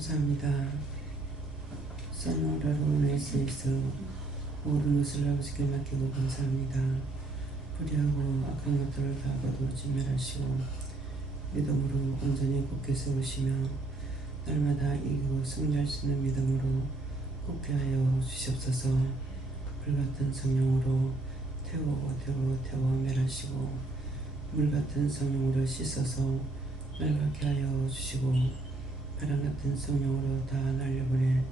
감사합니다. 선노라로 내세에서 모든 것을 아버지께 맡기고 감사합니다. 불의하고 악한 것들을 다 거두어 진멸하시고 믿음으로 온전히 굳게 세우시며 날마다 이기고 승리할 수 있는 믿음으로 굳게 하여 주시옵소서. 불같은 성령으로 태워 멸하시고 물같은 성령으로 씻어서 맑게 하여 주시고 바람같은 성령으로 다 날려보내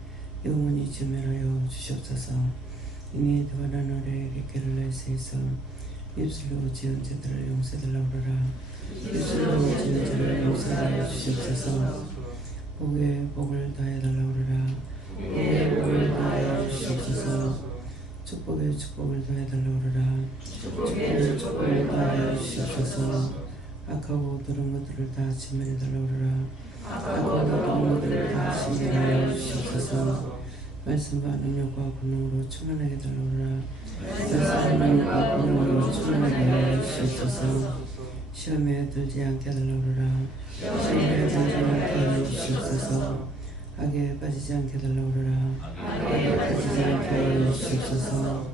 영원히 진멸하여 주시옵소서. 이미 드바란 어뢰 객계를 날세에서 입술로 지은 죄들을 용서달라오라. 입술로 지은 죄를 용서하여 주시옵소서. 복에 복을 더해달라오라. 복에 복을 더하여 주시옵소서. 축복에 축복을 더해달라오라. 축복에 축복을 더하여 주시옵소서. 악하고 더러운 것들을 다 진멸해달라오라. 악하고 더러운 것들을 다 진멸하여 주시옵소서. 말씀과 능력과 권능으로 충만하게 달라오라. 말씀과 능력과 권능으로 충만하게 하여 주시옵소서. 시험에 들지 않게 달라오라. 시험에 들지 않게 하여 주시옵소서. 악에 빠지지 않게 달라오라. 악에 빠지지 않게 하여 주시옵소서.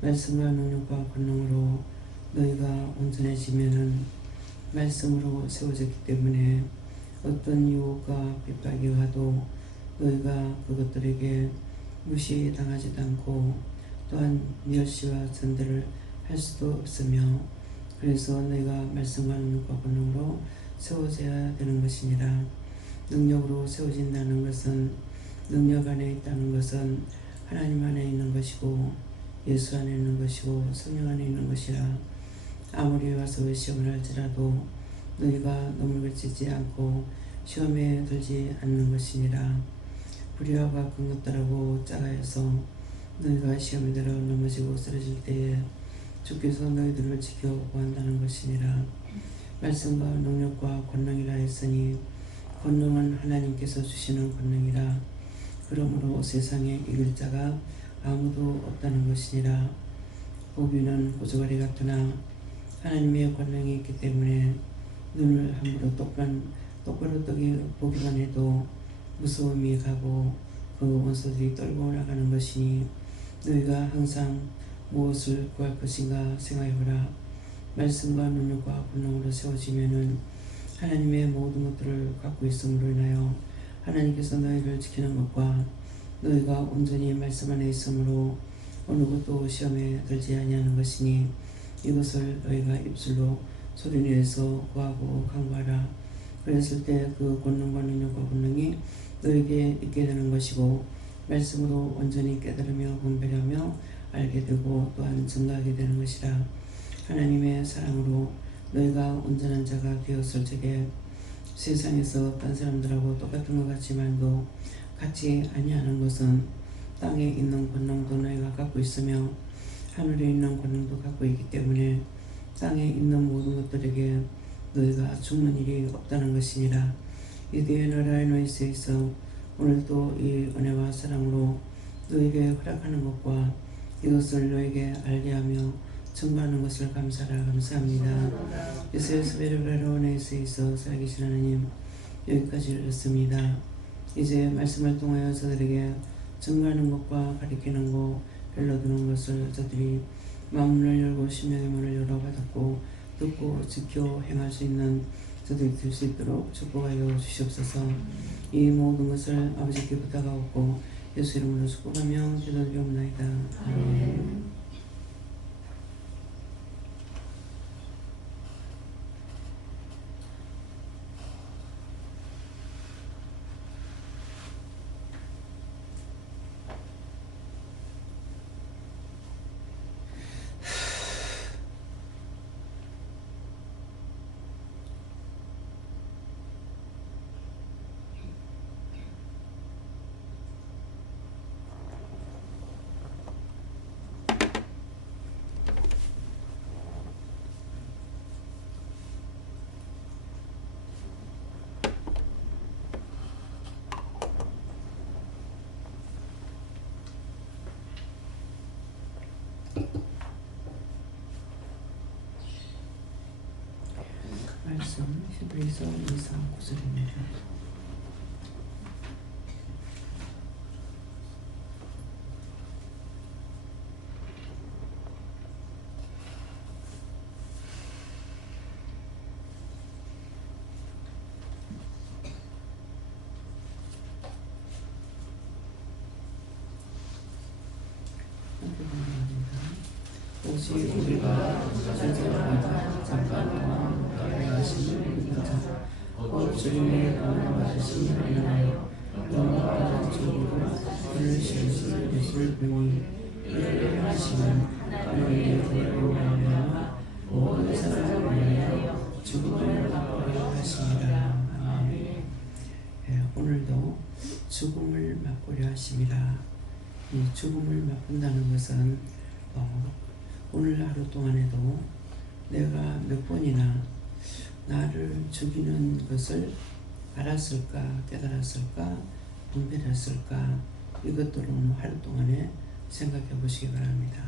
말씀과 능력과 권능으로 너희가 온전해지면은 말씀으로 세워졌기 때문에 어떤 유혹과 핍박이 와도 너희가 그것들에게 무시당하지도 않고 또한 멸시와 전대를 할 수도 없으며 그래서 너희가 말씀과 능력과 권능으로 세워져야 되는 것이니라. 능력으로 세워진다는 것은 능력 안에 있다는 것은 하나님 안에 있는 것이고 예수 안에 있는 것이고 성령 안에 있는 것이라. 아무리 와서 시험을 할지라도 너희가 넘을 그치지 않고 시험에 들지 않는 것이니라. 불의하고 악한 것들하고 짜가여서 너희가 시험에 들어 넘어지고 쓰러질 때에 주께서 너희들을 지켜 구한다는 것이니라. 말씀과 능력과 권능이라 했으니 권능은 하나님께서 주시는 권능이라. 그러므로 세상에 이길 자가 아무도 없다는 것이니라. 보기는 고조가리 같으나 하나님의 권능이 있기 때문에 눈을 함부로 똑바로 보기만 해도 무서움이 가고 그 원수들이 떨고 나가는 것이니 너희가 항상 무엇을 구할 것인가 생각해보라. 말씀과 능력과 권능으로 세워지면은 하나님의 모든 것들을 갖고 있음으로 인하여 하나님께서 너희를 지키는 것과 너희가 온전히 말씀 안에 있으므로 어느 것도 시험에 들지 아니하는 것이니 이것을 너희가 입술로 소리내서 구하고 간구하라. 그랬을 때 그 권능과 능력과 권능이 너에게 있게 되는 것이고 말씀으로 온전히 깨달으며 분별하며 알게 되고 또한 증거하게 되는 것이라. 하나님의 사랑으로 너희가 온전한 자가 되었을 적에 세상에서 딴 사람들하고 똑같은 것 같지만도 같이 아니하는 것은 땅에 있는 권능도 너희가 갖고 있으며 하늘에 있는 권능도 갖고 있기 때문에 땅에 있는 모든 것들에게 너희가 죽는 일이 없다는 것이니라. 이디에 너라의 너희에 있어 오늘도 이 은혜와 사랑으로 너희에게 허락하는 것과 이것을 너희에게 알게 하며 증거하는 것을 감사합니다. 예수의 베르베로 너희에 있어 살아계신 하나님 여기까지 읽었습니다. 이제 말씀을 통하여 저들에게 증거하는 것과 가리키는 것 열려드는 것을 저들이 마음문을 열고 심령의 문을 열어받았고 듣고 지켜 행할 수 있는 저들이 될 수 있도록 축복하여 주시옵소서. 이 모든 것을 아버지께 부탁하옵고 예수 이름으로 축복하며 기도드리옵나이다. 아멘. 말씀 히브리서 2, 4, 9절입니다. 오직 우리가 천사보다 잠깐 동안 못하게 하심을 믿는다. 곧 주님의 고난 받으심을 인하여 영광과 존귀로 그를 씌우신 예수를 보니 이를 행하시면 하나님의 구원으로 말미암아 모든 사람을 위하여 죽음을 맛보게 하십니다. 아멘. 오늘도 죽음을 맛보려 하십니다. 이 죽음을 맛본다는 것은 오늘 하루 동안에도 내가 몇 번이나 나를 죽이는 것을 알았을까, 깨달았을까, 분별했을까, 이것들을 오늘 하루 동안에 생각해 보시기 바랍니다.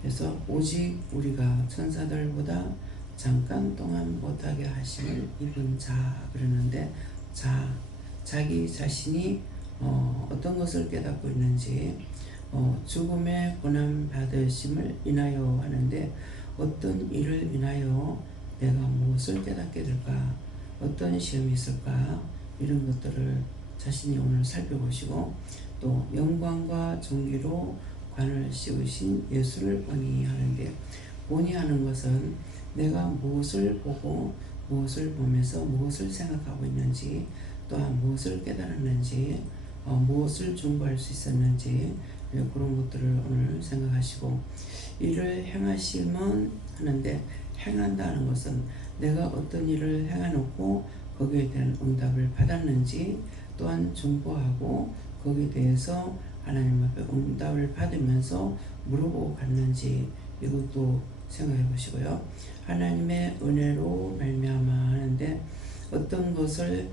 그래서 오직 우리가 천사들보다 잠깐 동안 못하게 하심을 입은 자 그러는데, 자기 자신이 어떤 것을 깨닫고 있는지, 죽음의 고난 받으심을 인하여 하는데 어떤 일을 인하여 내가 무엇을 깨닫게 될까, 어떤 시험이 있을까, 이런 것들을 자신이 오늘 살펴보시고, 또 영광과 존귀로 관을 씌우신 예수를 보니 하는데, 보니 하는 것은 내가 무엇을 보고 무엇을 보면서 무엇을 생각하고 있는지, 또한 무엇을 깨달았는지, 무엇을 중보할 수 있었는지, 그런 것들을 오늘 생각하시고, 이를 행하시면 하는데, 행한다는 것은 내가 어떤 일을 행해놓고 거기에 대한 응답을 받았는지, 또한 중보하고 거기에 대해서 하나님 앞에 응답을 받으면서 물어보고 갔는지, 이것도 생각해 보시고요. 하나님의 은혜로 말미암아 하는데, 어떤 것을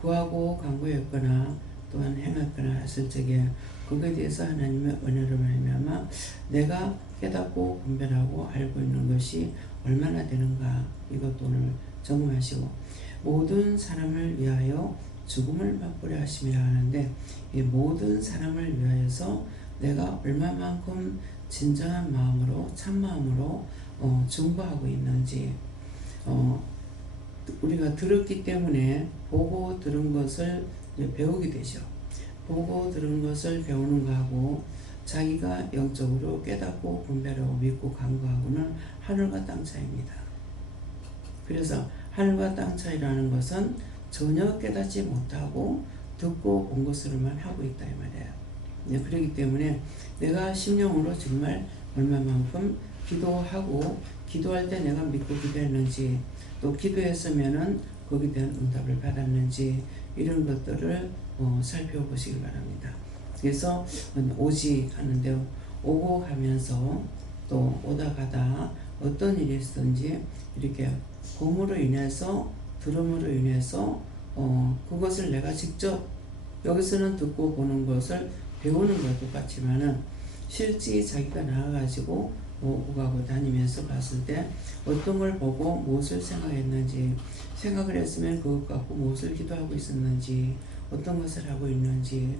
구하고 간구했거나 또한 행했거나 했을 적에 거기에 대해서 하나님의 은혜로 말미암아 내가 깨닫고 분별하고 알고 있는 것이 얼마나 되는가, 이것도 오늘 점검하시고, 모든 사람을 위하여 죽음을 맛보려 하심이라 하는데, 이 모든 사람을 위하여서 내가 얼마만큼 진정한 마음으로, 참마음으로 중보하고 있는지, 우리가 들었기 때문에 보고 들은 것을 배우게 되죠. 보고 들은 것을 배우는 거하고 자기가 영적으로 깨닫고 분별하고 믿고 간구하고는 하늘과 땅 차이입니다. 그래서 하늘과 땅 차이라는 것은 전혀 깨닫지 못하고 듣고 본 것으로만 하고 있다 이 말이에요. 그렇기 때문에 내가 심령으로 정말 얼마만큼 기도하고, 기도할 때 내가 믿고 기도했는지, 또 기도했으면은 거기에 대한 응답을 받았는지, 이런 것들을 살펴보시기 바랍니다. 그래서 오직 하는데, 오고 가면서 또 오다 가다 어떤 일이 있었든지 이렇게 봄으로 인해서, 들음으로 인해서 그것을 내가 직접 여기서는 듣고 보는 것을 배우는 것 똑같지만은, 실제 자기가 나와가지고 오고 가고 다니면서 봤을 때 어떤 걸 보고 무엇을 생각했는지, 생각을 했으면 그것 갖고 무엇을 기도하고 있었는지, 어떤 것을 하고 있는지,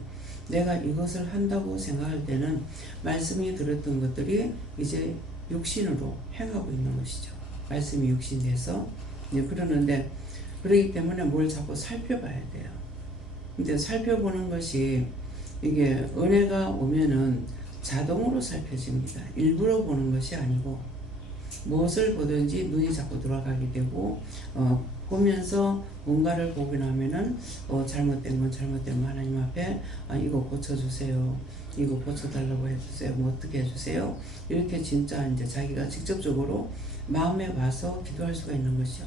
내가 이것을 한다고 생각할 때는 말씀이 들었던 것들이 이제 육신으로 행하고 있는 것이죠. 말씀이 육신돼서 그러는데, 그러기 때문에 뭘 자꾸 살펴봐야 돼요. 근데 살펴보는 것이, 이게 은혜가 오면은 자동으로 살펴집니다. 일부러 보는 것이 아니고, 무엇을 보든지 눈이 자꾸 돌아가게 되고, 보면서 뭔가를 보고 나면은 잘못된 건 하나님 앞에 이거 고쳐주세요, 이거 고쳐달라고 해주세요, 뭐 어떻게 해주세요, 이렇게 진짜 이제 자기가 직접적으로 마음에 와서 기도할 수가 있는 것이죠.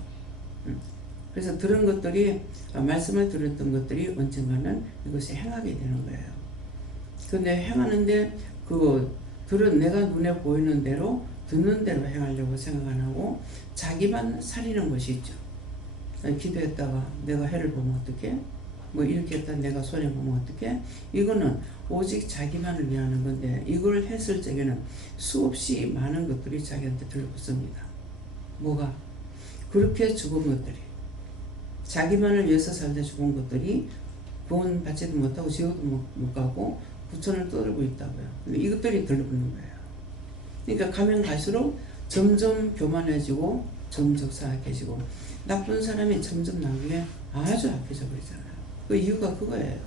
그래서 들은 것들이, 말씀을 들었던 것들이 언젠가는 이것이 행하게 되는 거예요. 근데 행하는데 내가 눈에 보이는 대로, 듣는 대로 행하려고 생각 안 하고 자기만 살리는 것이 있죠. 기도했다가 내가 해를 보면 어떡해? 뭐 이렇게 했다 내가 손해보면 어떡해? 이거는 오직 자기만을 위하는 건데, 이걸 했을 적에는 수없이 많은 것들이 자기한테 들붙습니다. 뭐가? 그렇게 죽은 것들이, 자기만을 위해서 살다 죽은 것들이 구원 받지도 못하고 지옥도 못 가고 부천을 떠들고 있다고요. 이것들이 들붙는 거예요. 그러니까 가면 갈수록 점점 교만해지고 점점 사악해지고, 나쁜 사람이 점점 나중에 아주 악해져 버리잖아요. 그 이유가 그거예요.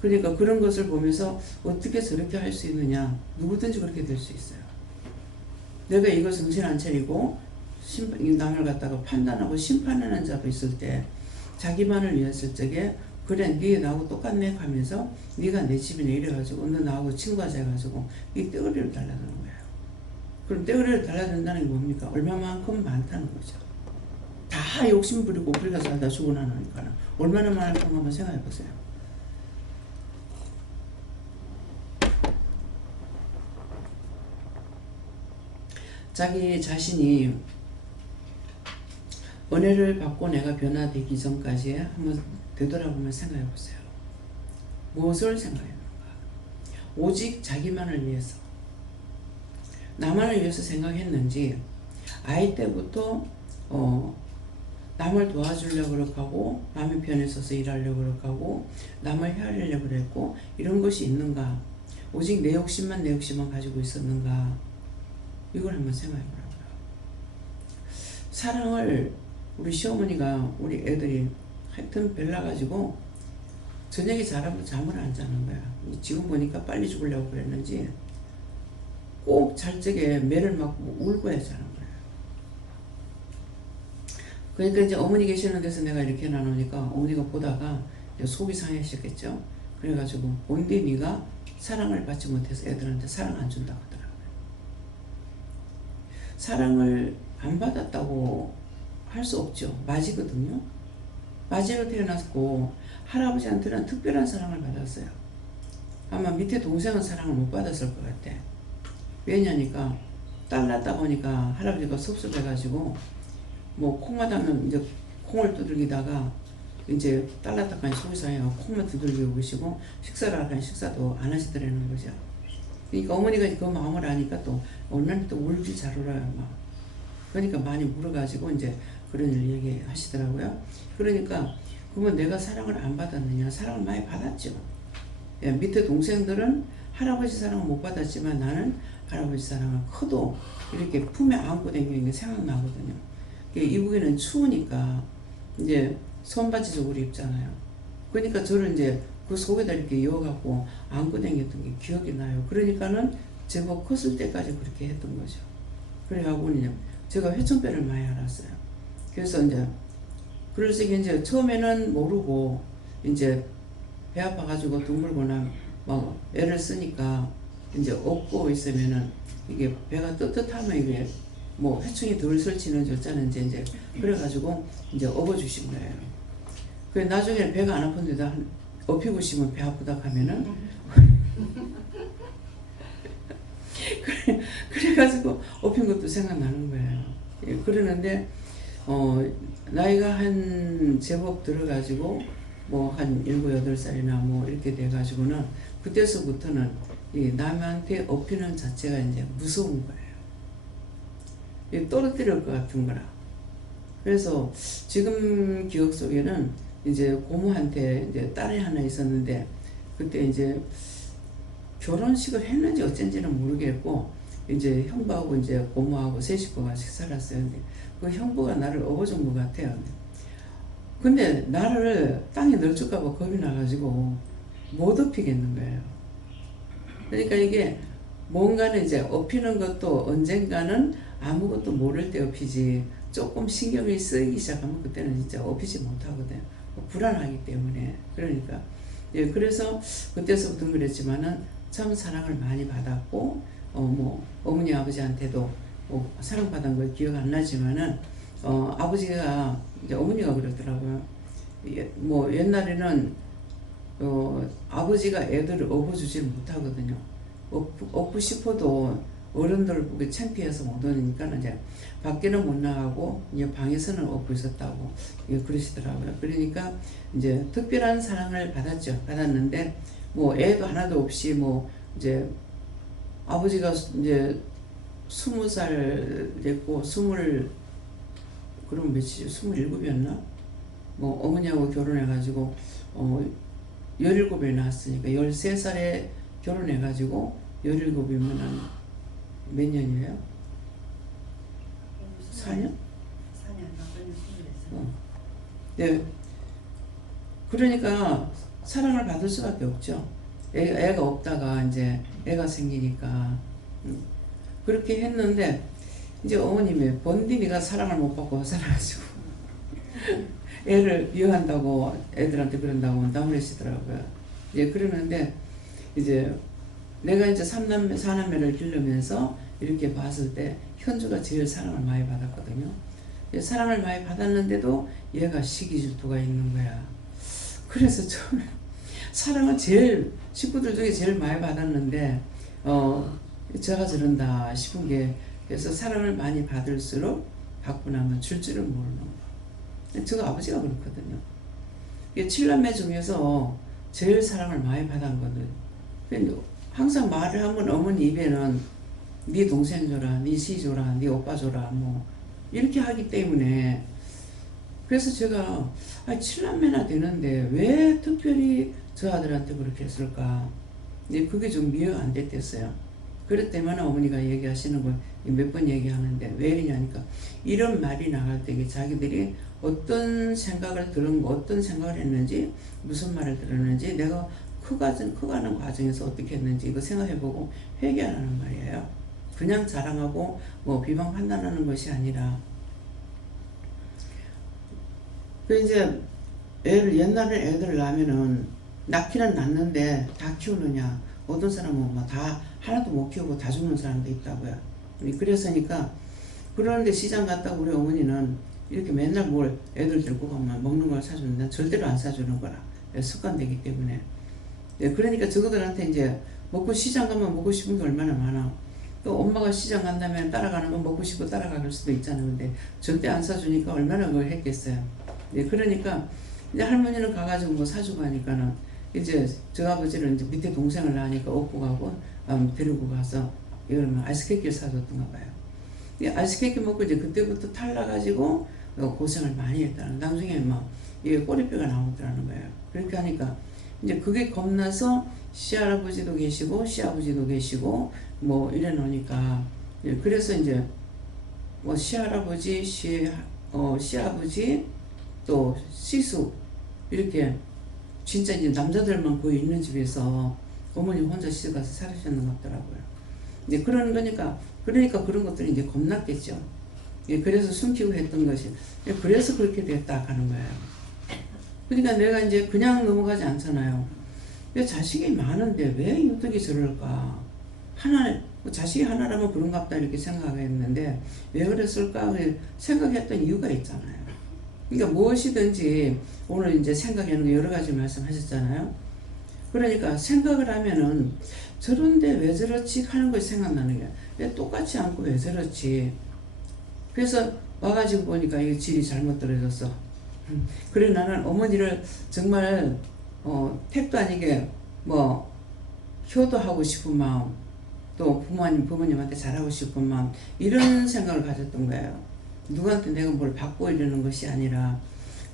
그러니까 그런 것을 보면서 어떻게 저렇게 할 수 있느냐, 누구든지 그렇게 될 수 있어요. 내가 이거 정신 안 차리고 남을 갖다가 판단하고 심판하는 자도 있을 때 자기만을 위했을 적에 그래 네 나하고 똑같네 하면서 네가 내 집이네 이래가지고 너 나하고 친구하자 해가지고 이 떼거리를 달라드는 거예요. 그럼 떼거리를 달라든다는 게 뭡니까? 얼마만큼 많다는 거죠. 다 욕심 부리고 우리가 살다 죽어나니까는 얼마나 많을까 한번 생각해 보세요. 자기 자신이 은혜를 받고 내가 변화되기 전까지 한번 되돌아보면 생각해 보세요. 무엇을 생각했는가? 오직 자기만을 위해서, 나만을 위해서 생각했는지 아이 때부터 남을 도와주려고 그렇고 남의 편에 서서 일하려고 그렇고 남을 헤아리려고 그랬고 이런 것이 있는가? 오직 내 욕심만 가지고 있었는가? 이걸 한번 생각해 보라고요. 사랑을 우리 시어머니가 우리 애들이 하여튼 별나가지고 저녁에 자라면 잠을 안 자는 거야. 지금 보니까 빨리 죽으려고 그랬는지 꼭 잘 적에 매를 맞고 울고 해야 자는 거예요. 그러니까 이제 어머니 계시는 데서 내가 이렇게 해놔놓으니까 어머니가 보다가 속이 상하셨겠죠. 그래가지고 뭔데 네가 사랑을 받지 못해서 애들한테 사랑 안 준다고 하더라고요. 사랑을 안 받았다고 할 수 없죠. 맞이거든요. 맞이로 태어났고 할아버지한테는 특별한 사랑을 받았어요. 아마 밑에 동생은 사랑을 못 받았을 것 같아. 왜냐니까 딸 낳다 보니까 할아버지가 섭섭해가지고 뭐 콩만 하면 이제 콩을 두들기다가 이제 딸 낳다까지 속이 상해서 콩만 두들기고 계시고 식사를 하라니 식사도 안 하시더라는 거죠. 그러니까 어머니가 그 마음을 아니까 또 얼마나 또 울기 잘 울어요. 막. 그러니까 많이 울어가지고 이제 그런 일 얘기하시더라고요. 그러니까 그러면 내가 사랑을 안 받았느냐? 사랑을 많이 받았죠. 예, 밑에 동생들은 할아버지 사랑을 못 받았지만 나는 할아버지 사랑을 커도 이렇게 품에 안고 다니는 게 생각나거든요. 이북에는 추우니까 이제 손바지 저고리 입잖아요. 그러니까 저를 이제 그 속에다 이렇게 이어갖고 안고 다녔던 게 기억이 나요. 그러니까는 제법 컸을 때까지 그렇게 했던 거죠. 그래갖고 제가 회천배를 많이 알았어요. 그래서 이제 그래서 이제 처음에는 모르고 이제 배 아파가지고 둥글거나 막 애를 쓰니까 이제 업고 있으면은 이게 배가 떳떳하면 이게 뭐 회충이 덜 설치는 줬자는지 이제 그래가지고 이제 업어주신 거예요. 그 나중에 배가 안 아픈데도 업히고 싶으면 배 아프다 하면은 그래가지고 업힌 것도 생각나는 거예요. 예, 그러는데 나이가 한 제법 들어가지고 뭐 한 7, 8살이나 뭐 이렇게 돼가지고는 그때서부터는 이 남한테 업히는 자체가 이제 무서운 거예요. 떨어뜨릴 것 같은 거라. 그래서 지금 기억 속에는 이제 고모한테 이제 딸이 하나 있었는데 그때 이제 결혼식을 했는지 어쩐지는 모르겠고 이제 형부하고 이제 고모하고 세 식구가 같이 살았어요. 근데 그 형부가 나를 업어준 것 같아요. 근데 나를 땅에 널쭉하고 겁이 나가지고 못 업히겠는 거예요. 그러니까 이게 뭔가는 이제 업히는 것도 언젠가는 아무것도 모를 때 업히지 조금 신경이 쓰이기 시작하면 그때는 진짜 업히지 못하거든요. 불안하기 때문에. 그러니까 예, 그래서 그때서부터 그랬지만은 참 사랑을 많이 받았고 뭐 어머니 아버지한테도 사랑받은 걸 기억 안 나지만은 아버지가 이제 어머니가 그러더라고요. 뭐 옛날에는 아버지가 애들을 업어주질 못하거든요. 업고 싶어도 어른들 보기 창피해서 못 오니까 이제 밖에는 못 나가고 이제 방에서는 업고 있었다고 그러시더라고요. 그러니까 이제 특별한 사랑을 받았는데 뭐 애도 하나도 없이 뭐 이제 아버지가 이제 20살 됐고 그럼 몇이지? 27이었나? 뭐 어머니하고 결혼해가지고 17에 낳았으니까 13살에 결혼해가지고 17이면 몇 년이에요? 4년? 4년. 네. 그러니까 사랑을 받을 수밖에 없죠. 애가 없다가 이제 애가 생기니까 그렇게 했는데 이제 어머님이 본디 네가 사랑을 못 받고 살아가지고 애를 미워한다고 애들한테 그런다고 나무래시더라고요. 이제 그러는데 이제 내가 이제 3남매 4남매를 기르면서 이렇게 봤을 때 현주가 제일 사랑을 많이 받았거든요. 사랑을 많이 받았는데도 얘가 시기 질투가 있는 거야. 그래서 처음에 사랑을 제일 식구들 중에 제일 많이 받았는데 제가 저런다 싶은 게, 그래서 사랑을 많이 받을수록 받고 나면 줄 줄은 모르는 거야. 저 아버지가 그렇거든요. 7남매 중에서 제일 사랑을 많이 받았거든. 항상 말을 하면 어머니 입에는 네 동생 줘라, 네 시 줘라, 네 오빠 줘라 뭐 이렇게 하기 때문에, 그래서 제가 7남매나 되는데 왜 특별히 저 아들한테 그렇게 했을까? 근데 그게 좀 이해가 안 됐댔어요. 그럴 때마다 어머니가 얘기하시는 걸 몇 번 얘기하는데 왜 이러냐니까, 이런 말이 나갈 때 자기들이 어떤 생각을 들은 거, 어떤 생각을 했는지, 무슨 말을 들었는지, 내가 커가는 과정에서 어떻게 했는지 이거 생각해보고 회개하라는 말이에요. 그냥 자랑하고 뭐 비방 판단하는 것이 아니라. 그 이제 옛날에 애들 낳으면은 낳기는 낳는데 다 키우느냐, 어떤 사람은 뭐 다 하나도 못 키우고 다 죽는 사람도 있다고요. 그랬으니까, 그러는데 시장 갔다 우리 어머니는 이렇게 맨날 뭘 애들 들고 가면 먹는 걸 사주는데 절대로 안 사주는 거라, 습관되기 때문에. 그러니까 저거들한테 이제 시장 가면 먹고 싶은 게 얼마나 많아. 또 엄마가 시장 간다면 따라가는 건 먹고 싶고 따라갈 수도 있잖아요. 근데 절대 안 사주니까 얼마나 그걸 했겠어요. 그러니까 이제 할머니는 가가지고 뭐 사주고 하니까는 이제 저 아버지는 이제 밑에 동생을 낳으니까 업고 가고 데리고 가서 이러면 아이스케이크를 사줬던가 봐요. 아이스케이크 먹고 이제 그때부터 탈나가지고 고생을 많이 했다는, 나중에 막 이게 꼬리뼈가 나오더라는 거예요. 그렇게 하니까 이제 그게 겁나서 시할아버지도 계시고 시아버지도 계시고 뭐 이래 놓으니까, 그래서 이제 뭐 시할아버지, 시아버지 또 시수 이렇게 진짜 이제 남자들만 거의 있는 집에서 어머니 혼자 시집가서 살으셨는 것 같더라고요. 이제 그런 거니까, 그러니까 그런 것들이 이제 겁났겠죠. 그래서 숨기고 했던 것이, 그래서 그렇게 됐다 하는 거예요. 그러니까 내가 이제 그냥 넘어가지 않잖아요. 자식이 많은데 왜 유독이 저럴까? 자식이 하나라면 그런갑다 이렇게 생각했는데 왜 그랬을까? 생각했던 이유가 있잖아요. 그러니까 무엇이든지 오늘 이제 생각하는 여러 가지 말씀하셨잖아요. 그러니까 생각을 하면은 저런데 왜 저렇지 하는 것이 생각나는 거야. 왜 똑같지 않고 왜 저렇지? 그래서 와가지고 보니까 이 질이 잘못 떨어졌어. 그래 나는 어머니를 정말 택도 아니게 뭐 효도하고 싶은 마음, 또 부모님한테 잘하고 싶은 마음, 이런 생각을 가졌던 거예요. 누구한테 내가 뭘 받고 이러는 것이 아니라.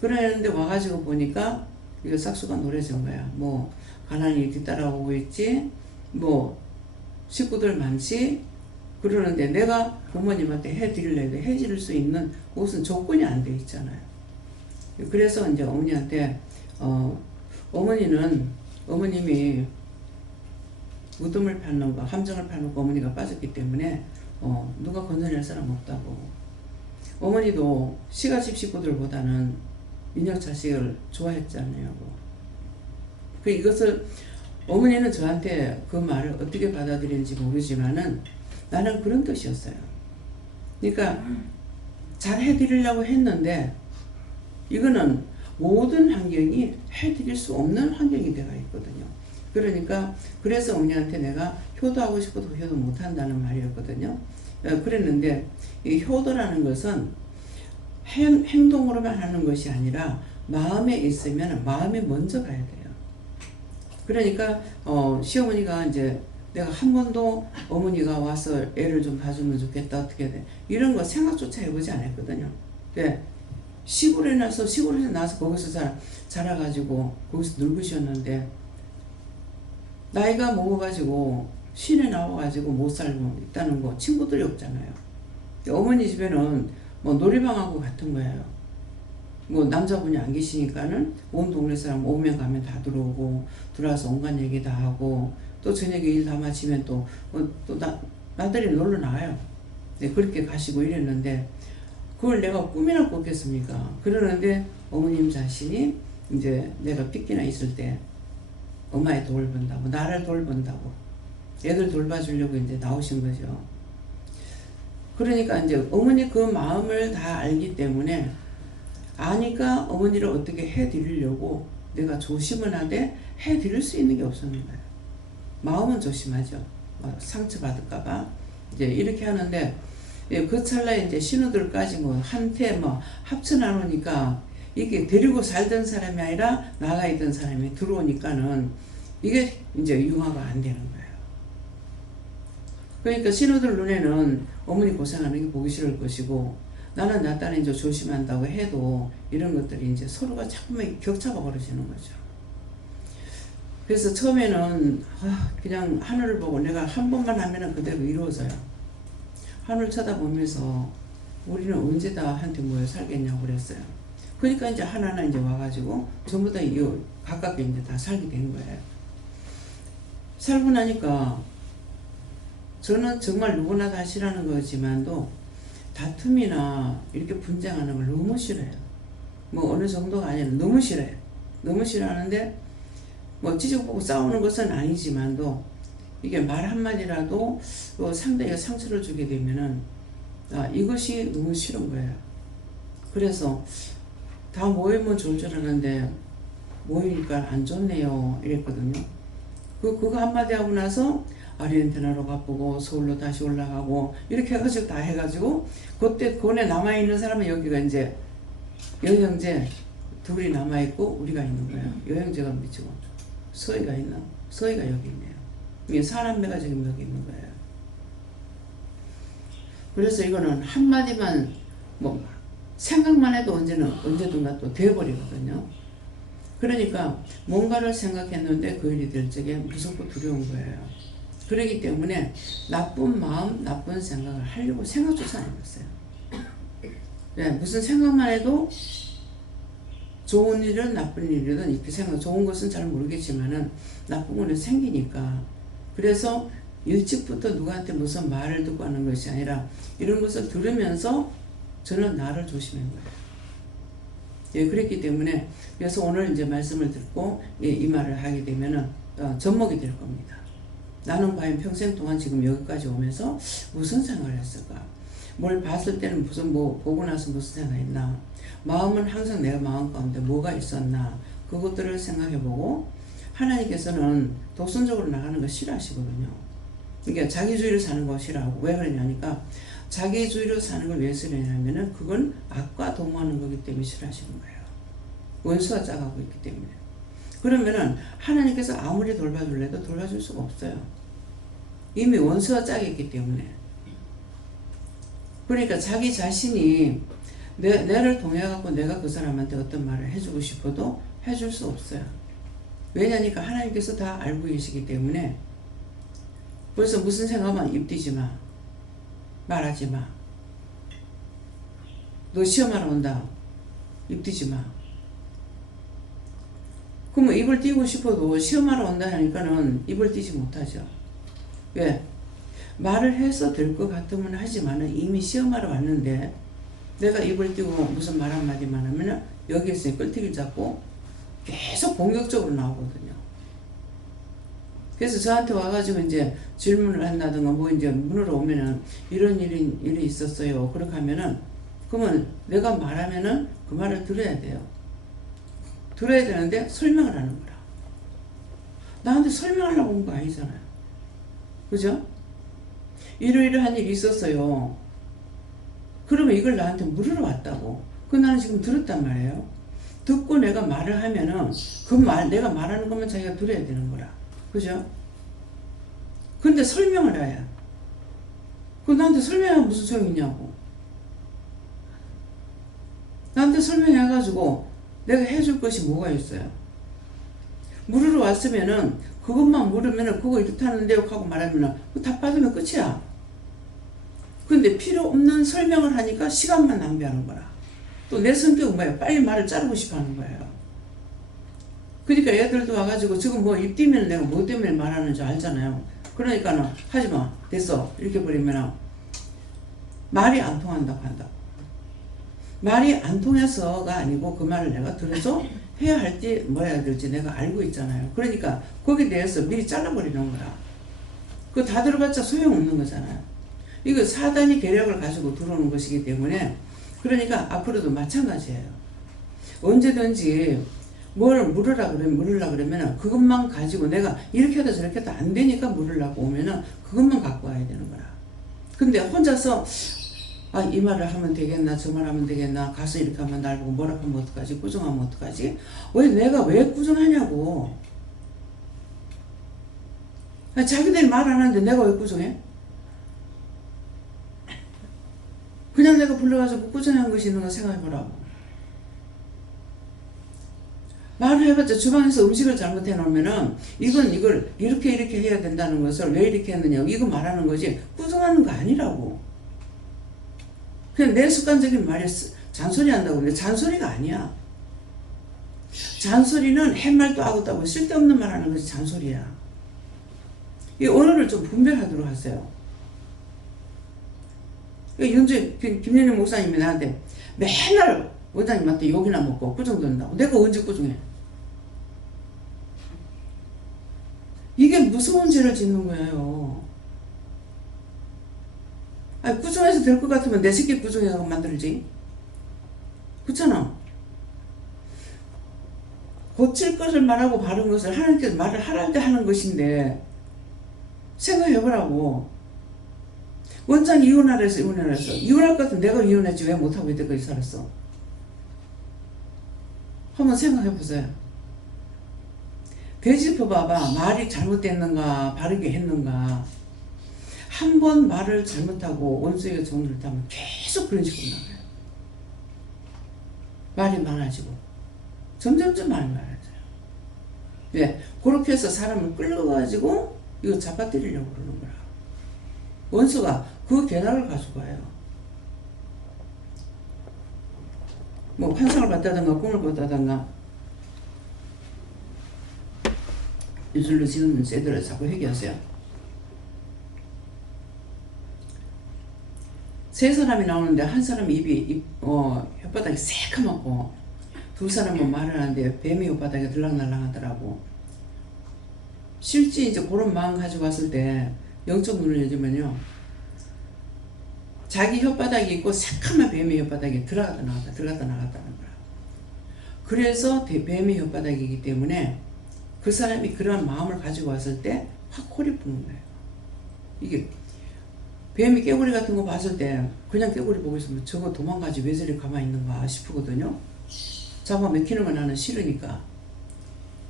그러는데 와가지고 보니까 이거 싹수가 노래진 거야. 뭐 가난이 뒤따라오고 있지, 뭐 식구들 많지, 그러는데 내가 부모님한테 해드리려고 해줄 수 있는 무슨 조건이 안 돼 있잖아요. 그래서 이제 어머니한테 어머님이 무덤을 파는 거, 함정을 파는 거 어머니가 빠졌기 때문에 누가 건져낼 사람 없다고. 어머니도 시가집 식구들보다는 민혁 자식을 좋아했잖아요. 이것을 어머니는 저한테 그 말을 어떻게 받아들이는지 모르지만은 나는 그런 뜻이었어요. 그러니까 잘 해드리려고 했는데 이거는 모든 환경이 해드릴 수 없는 환경이 되어 있거든요. 그러니까 그래서 어머니한테 내가 효도하고 싶어도 효도 못한다는 말이었거든요. 그랬는데 이 효도라는 것은 행동으로만 하는 것이 아니라 마음에 있으면 마음에 먼저 가야 돼요. 그러니까 시어머니가 이제 내가 한 번도 어머니가 와서 애를 좀 봐주면 좋겠다, 어떻게 돼, 이런 거 생각조차 해보지 않았거든요. 시골에서 나서 거기서 자라가지고 거기서 늙으셨는데 나이가 먹어가지고 시내 나와가지고 못 살고 있다는 거 친구들이 없잖아요. 어머니 집에는 뭐 놀이방하고 같은 거예요. 뭐 남자분이 안 계시니까는 온 동네 사람 오면 가면 다 들어오고 들어와서 온갖 얘기 다 하고 또 저녁에 일 다 마치면 또 나들이 놀러 나가요. 네, 그렇게 가시고 이랬는데 그걸 내가 꿈이나 꿨겠습니까? 그러는데 어머님 자신이 이제 내가 삐끼나 있을 때 엄마의 도를 본다고, 나를 돌본다고, 애들 돌봐주려고 이제 나오신 거죠. 그러니까 이제 어머니 그 마음을 다 알기 때문에 아니까 어머니를 어떻게 해드리려고 내가 조심은 하되 해드릴 수 있는 게 없었는 거예요. 마음은 조심하죠. 상처받을까봐 이제 이렇게 하는데 그 찰나에 이제 신우들까지 뭐 한테 뭐 합쳐 나누니까 이게 데리고 살던 사람이 아니라 나가 있던 사람이 들어오니까는 이게 이제 융화가 안 되는 거예요. 그러니까 신우들 눈에는 어머니 고생하는 게 보기 싫을 것이고 나는 나 딴에 이제 조심한다고 해도 이런 것들이 이제 서로가 자꾸만 격차가 벌어지는 거죠. 그래서 처음에는 그냥 하늘을 보고 내가 한 번만 하면은 그대로 이루어져요. 하늘 쳐다보면서 우리는 언제 다 한테 모여 살겠냐고 그랬어요. 그러니까 이제 하나하나 이제 와가지고 전부 다 가깝게 이제 다 살게 된 거예요. 살고 나니까 저는 정말 누구나 다 싫어하는 거지만도 다툼이나 이렇게 분쟁하는 걸 너무 싫어요. 뭐 어느 정도가 아니라 너무 싫어요. 너무 싫어하는데 뭐 찌직보고 싸우는 것은 아니지만도 이게 말 한마디라도 상대에게 상처를 주게 되면은 이것이 너무 싫은 거예요. 그래서 다 모이면 좋을 줄 알았는데 모이니까 안 좋네요 이랬거든요. 그거 한마디 하고 나서 아르헨티나로 가보고 서울로 다시 올라가고 이렇게 해가지고 다 해가지고 그때 그네 남아있는 사람은 여기가 이제 여형제 둘이 남아있고 우리가 있는 거예요. 여형제가 미치고 서희가 여기 있네요. 이게 사남매가 지금 여기 있는 거예요. 그래서 이거는 한마디만 뭐 생각만 해도 언제든가 또 되어버리거든요. 그러니까 뭔가를 생각했는데 그 일이 될 적에 무섭고 두려운 거예요. 그렇기 때문에 나쁜 마음, 나쁜 생각을 하려고 생각조차 안 해봤어요. 네, 무슨 생각만 해도 좋은 일이든 나쁜 일이든 이렇게 좋은 것은 잘 모르겠지만은 나쁜 거는 생기니까. 그래서 일찍부터 누구한테 무슨 말을 듣고 하는 것이 아니라 이런 것을 들으면서 저는 나를 조심한 거예요. 예, 그랬기 때문에 그래서 오늘 이제 말씀을 듣고 이 말을 하게 되면은 접목이 될 겁니다. 나는 과연 평생 동안 지금 여기까지 오면서 무슨 생각을 했을까? 뭘 봤을 때는 무슨 보고 나서 무슨 생각했나? 마음은 항상 내가 마음 가운데 뭐가 있었나? 그것들을 생각해보고 하나님께서는 독선적으로 나가는 거 싫어하시거든요. 그러니까 자기주의를 사는 거 싫어하고 왜 그러냐니까 자기주의로 사는 걸 왜 싫어하냐면은 그건 악과 동무하는 거기 때문에 싫어하시는 거예요. 원수가 짜가고 있기 때문에. 그러면은 하나님께서 아무리 돌봐줄래도 돌봐줄 수가 없어요. 이미 원수가 짜게 있기 때문에. 그러니까 자기 자신이 내를 통해갖고 내가 그 사람한테 어떤 말을 해주고 싶어도 해줄 수 없어요. 왜냐니까 하나님께서 다 알고 계시기 때문에. 그래서 무슨 생각만 입뛰지 마. 말하지 마. 너 시험하러 온다. 입뛰지 마. 그러면 입을 띄고 싶어도 시험하러 온다 하니까는 입을 띄지 못하죠. 왜? 말을 해서 될 것 같으면 하지만은 이미 시험하러 왔는데 내가 입을 띄고 무슨 말 한마디만 하면은 여기에서 끌티기를 잡고 계속 공격적으로 나오거든요. 그래서 저한테 와가지고 이제 질문을 한다든가 뭐 이제 문으로 오면은 이런 일이 있었어요. 그렇게 하면은 그러면 내가 말하면은 그 말을 들어야 돼요. 들어야 되는데 설명을 하는 거라. 나한테 설명하려고 온 거 아니잖아요. 그죠? 이러이러한 일이 있었어요. 그러면 이걸 나한테 물으러 왔다고. 그 나는 지금 들었단 말이에요. 듣고 내가 말을 하면은 내가 말하는 것만 자기가 들어야 되는 거라. 그죠? 근데 설명을 해야. 나한테 설명하면 무슨 소용이냐고. 나한테 설명해가지고 내가 해줄 것이 뭐가 있어요? 물으러 왔으면은 그것만 물으면은 그거 이렇다는데요 하고 말하면은 답 받으면 끝이야. 근데 필요 없는 설명을 하니까 시간만 낭비하는 거라. 또 내 성격은 뭐야? 빨리 말을 자르고 싶어 하는 거예요. 그러니까 애들도 와가지고 지금 뭐 입 띄면 내가 뭐 때문에 말하는지 알잖아요. 그러니까는 하지마. 됐어. 이렇게 버리면 말이 안 통한다고 한다. 말이 안 통해서가 아니고 그 말을 내가 들어서 해야 할지 뭐 해야 될지 내가 알고 있잖아요. 그러니까 거기에 대해서 미리 잘라버리는 거라. 그거 다 들어봤자 소용없는 거잖아요. 이거 사단이 계략을 가지고 들어오는 것이기 때문에 그러니까 앞으로도 마찬가지예요. 언제든지 뭘 물으려 그러면은 그것만 가지고 내가 이렇게 해도 저렇게 해도 안 되니까 물으려고 오면은 그것만 갖고 와야 되는 거라. 근데 혼자서 아, 이 말을 하면 되겠나 저 말 하면 되겠나 가서 이렇게 하면 날 보고 뭐라 하면 어떡하지 꾸중하면 어떡하지 왜 내가 왜 꾸중하냐고. 아니, 자기들이 말 안 하는데 내가 왜 꾸중해? 그냥 내가 불러가지고 꾸준한 것이 있는 거 생각해보라고. 말을 해봤자 주방에서 음식을 잘못해 놓으면은 이걸 이렇게 해야 된다는 것을 왜 이렇게 했느냐 이거 말하는 거지 꾸중하는 거 아니라고. 그냥 내 습관적인 말이 잔소리 한다고 그러는데 잔소리가 아니야. 잔소리는 햇말도 아무것도 쓸데없는 말 하는 것이 잔소리야. 이 언어를 좀 분별하도록 하세요. 윤주 김연희 목사님이 나한테 맨날 원장님한테 욕이나 먹고 꾸중된다고. 내가 언제 꾸중해? 이게 무서운 죄를 짓는 거예요. 아니, 꾸중해서 될 것 같으면 내 새끼 꾸중해서 만들지. 그렇잖아. 고칠 것을 말하고 바른 것을 하나님께서 말을 하랄 때 하는 것인데 생각해보라고. 원장이 이혼하라 해서 이혼할 것 같으면 내가 이혼했지 왜 못하고 이때까지 살았어. 한번 생각해보세요. 되짚어봐봐. 말이 잘못됐는가 바르게 했는가. 한 번 말을 잘못하고 원수에게 정리를 타면 계속 그런 식으로 나가요. 말이 많아지고 점점점 말이 많아져요. 왜? 그렇게 해서 사람을 끌어가지고 이거 잡아뜨리려고 그러는 거야. 원수가 그 계략을 가지고 와요. 뭐 환상을 봤다든가 꿈을 봤다든가 이슬로 지금 쟤들을 자꾸 회개하세요. 세 사람이 나오는데 한 사람 혓바닥이 새카맣고 두 사람은 말을 하는데 뱀이 혓바닥에 들락날락 하더라고. 실제 이제 그런 마음 가지고 왔을 때 영적 눈을 여주면요. 자기 혓바닥이 있고 새카만 뱀의 혓바닥에 들어갔다 나갔다는 거야. 그래서 뱀의 혓바닥이기 때문에 그 사람이 그런 마음을 가지고 왔을 때 확 콜이 부는 거예요. 이게 뱀이 깨구리 같은 거 봤을 때 그냥 깨구리 보고 있으면 저거 도망가지 왜 저리 가만히 있는가 싶거든요. 잡아먹히는 거 나는 싫으니까.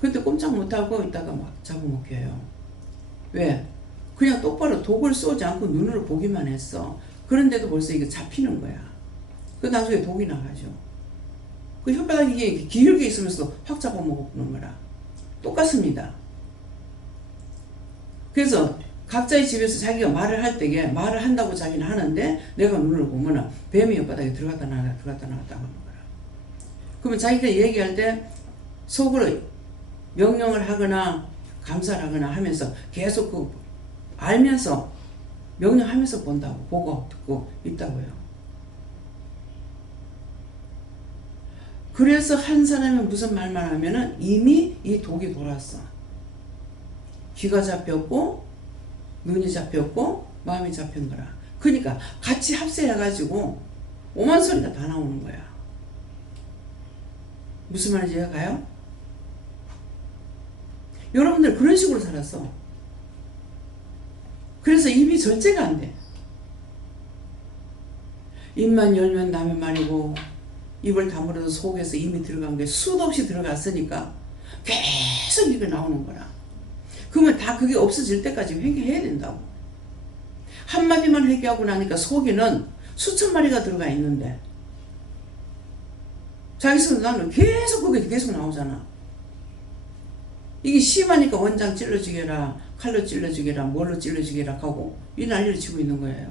근데 꼼짝 못하고 있다가 막 잡아먹혀요. 왜? 그냥 똑바로 독을 쏘지 않고 눈으로 보기만 했어. 그런데도 벌써 이게 잡히는 거야. 그 나중에 독이 나가죠. 그 혓바닥이 이게 길게 있으면서 확 잡아먹는 거라. 똑같습니다. 그래서 각자의 집에서 자기가 말을 할 때에 말을 한다고 자기는 하는데 내가 눈을 보면은 뱀이 혓바닥에 들어갔다 나갔다 하는 거라. 그러면 자기가 얘기할 때 속으로 명령을 하거나 감사를 하거나 하면서 계속 그 알면서 명령하면서 본다고 보고 듣고 있다고요. 그래서 한 사람이 무슨 말만 하면은 이미 이 독이 돌았어. 귀가 잡혔고 눈이 잡혔고 마음이 잡힌 거라. 그러니까 같이 합세해가지고 오만 소리가 다 나오는 거야. 무슨 말인지 이해가 가요? 여러분들 그런 식으로 살았어. 그래서 입이 절제가 안 돼. 입만 열면 남의 말이고 입을 다물어서 속에서 이미 들어간 게 수도 없이 들어갔으니까 계속 입에 나오는 거라. 그러면 다 그게 없어질 때까지 회개해야 된다고. 한마디만 회개하고 나니까 속에는 수천 마리가 들어가 있는데 자기 손 나는 계속 그게 계속 나오잖아. 이게 심하니까 원장 찔러주게라 칼로 찔러주게라 뭘로 찔러주게라 하고 이 난리를 치고 있는 거예요.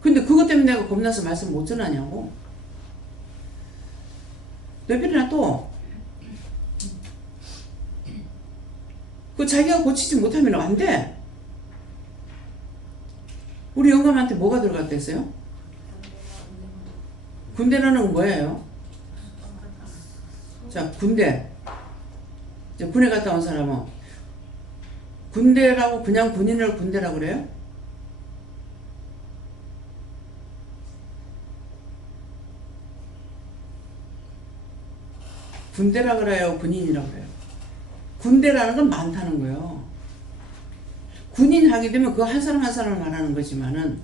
근데 그것 때문에 내가 겁나서 말씀 못 전하냐고. 너희들이나 또 그 자기가 고치지 못하면 안 돼. 우리 영감한테 뭐가 들어갔다 했어요? 군대라는 건 뭐예요? 자, 군대. 이제 군에 갔다 온 사람은 군대라고 그냥 군인을 군대라고 그래요? 군대라 그래요? 군인이라고 그래요? 군대라는 건 많다는 거예요. 군인 하게 되면 그거 한 사람 한 사람을 말하는 거지만은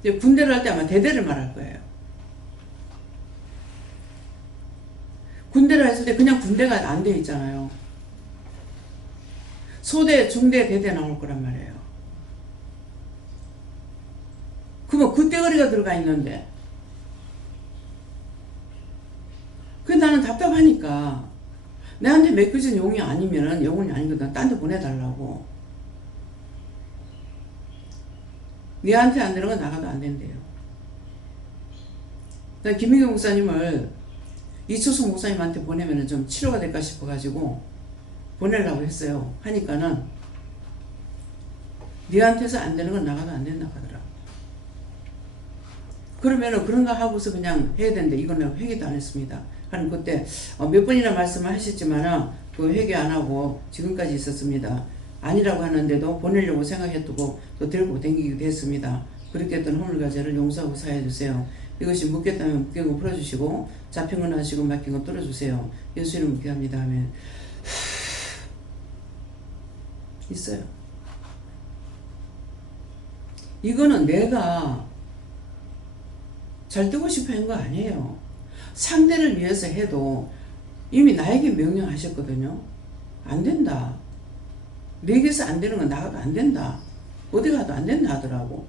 이제 군대를 할 때 아마 대대를 말할 거예요. 군대를 했을 때 그냥 군대가 안 돼 있잖아요. 소대, 중대, 대대 나올 거란 말이에요. 그러면 그때거리가 들어가 있는데 그 나는 답답하니까 내한테 맡겨진 용이 아니면은 영혼이 아니거든. 딴 데 보내달라고. 니한테 안 되는 건 나가도 안 된대요. 나 김민경 목사님을 이초수 목사님한테 보내면은 좀 치료가 될까 싶어가지고 보내려고 했어요. 하니까는 니한테서 안 되는 건 나가도 안 된다고 하더라고. 그러면은 그런가 하고서 그냥 해야 되는데 이건 내가 회개도 안 했습니다. 한 그때 몇 번이나 말씀을 하셨지만은 그 회개 안 하고 지금까지 있었습니다. 아니라고 하는데도 보내려고 생각했고 또 들고 댕기기도 했습니다. 그렇게 했던 허물과제를 용서하고 사해 주세요. 이것이 묻겠다면 묻고 풀어주시고 잡힌 건 하시고 맡긴 건 뚫어주세요. 예수 이름 묻게 합니다 하면 있어요. 이거는 내가 잘 되고 싶어 한 거 아니에요. 상대를 위해서 해도 이미 나에게 명령하셨거든요. 안 된다. 내게서 안 되는 건 나가도 안 된다. 어디 가도 안 된다 하더라고.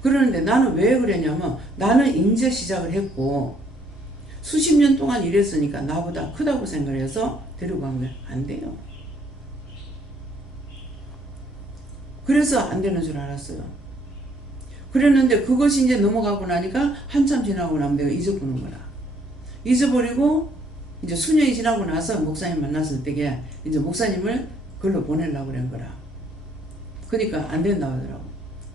그러는데 나는 왜 그랬냐면 나는 이제 시작을 했고 수십 년 동안 일했으니까 나보다 크다고 생각해서 데리고 가면 안 돼요. 그래서 안 되는 줄 알았어요. 그랬는데 그것이 이제 넘어가고 나니까 한참 지나고 나면 내가 잊어버리는 거라. 잊어버리고 이제 수년이 지나고 나서 목사님 만났을 때게 이제 목사님을 글로 보내려고 그런 거라. 그러니까 안 된다고 하더라고.